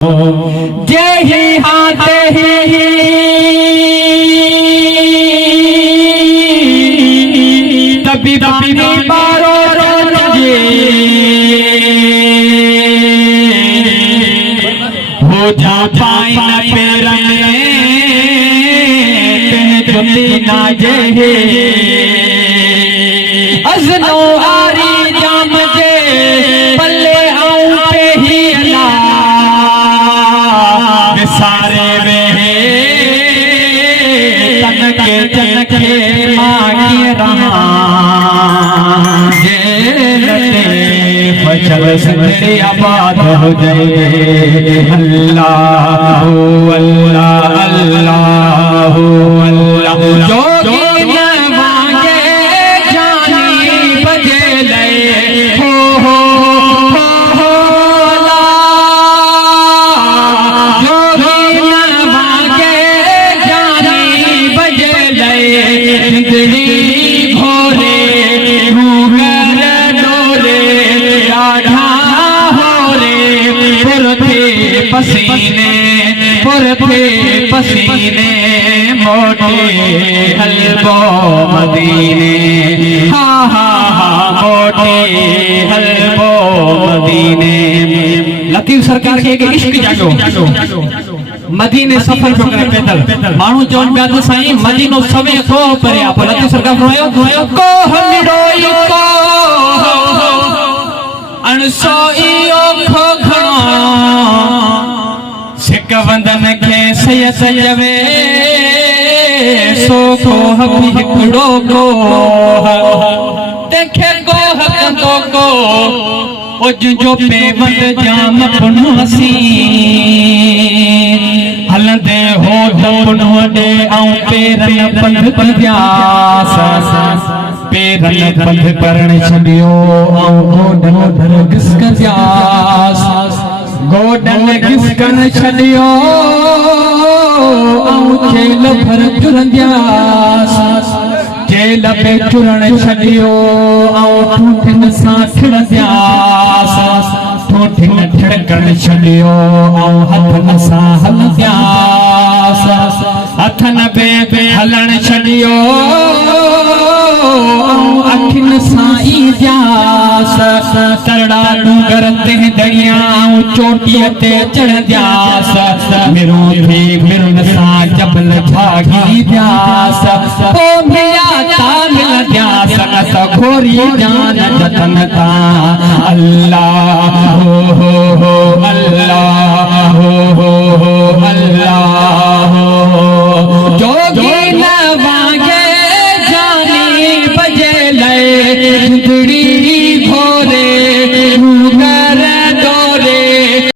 जेहि हाथ ही तभी पानी पारो जे हो जा पाई न पैर में तेन जुती ना जे अजनो आरी जाम जे पल्ले आऊं पे ही अल्लाह सारे वे तन के मांगी रहा फसल सुंदरी आबाद हो जाए। अल्लाह अल्लाह अल्लाह अल्लाह जोगी न मांगे जानी बजे ले हो पसीने मोटे हलबो मदीने हाँ हाँ हाँ मोटे हलबो मदीने। लतीफ सरकार के इश्क जागो मदीने सफर को करे पैदल मानू चौन प्याद साईं मदीनो सवे को परे आप लतीफ सरकार रोयो को हमिरोई को अनसोई ओखो घणो सिक वंदन के सय सजवे सो को हबी हिकड़ो को देखे को हकंदो को ओ जो पे वंद जाम पुनसी हलंदे हो दपनो दे आऊं पेरन पंध पंध्यास पेरन पंध करण छडियो आऊं गोडन धर घिसक जास गोडन घिसकन छडियो आऊं जेल भर चुरंदियास जेल पे चुरण छडियो आऊं ठूठन सां ठिड़ंदियास ठूठन ठिड़कण छडियो आऊं हथन सां हलंदियास हथन पे हलण छडियो आऊं अखिन सां ईंदियास तरड़ा डूंगर ते दरिया आऊं चोटीअ ते चढ़ंदियास मिरो थे मिरन सां जबल भागी दियास ओ मिया ता मिलंदियास त घोरी जान जतन ता अल्लाह हो अल्लाह हो अल्लाह जोगी न वांगे जानी बजे ले जिंदड़ी घोरे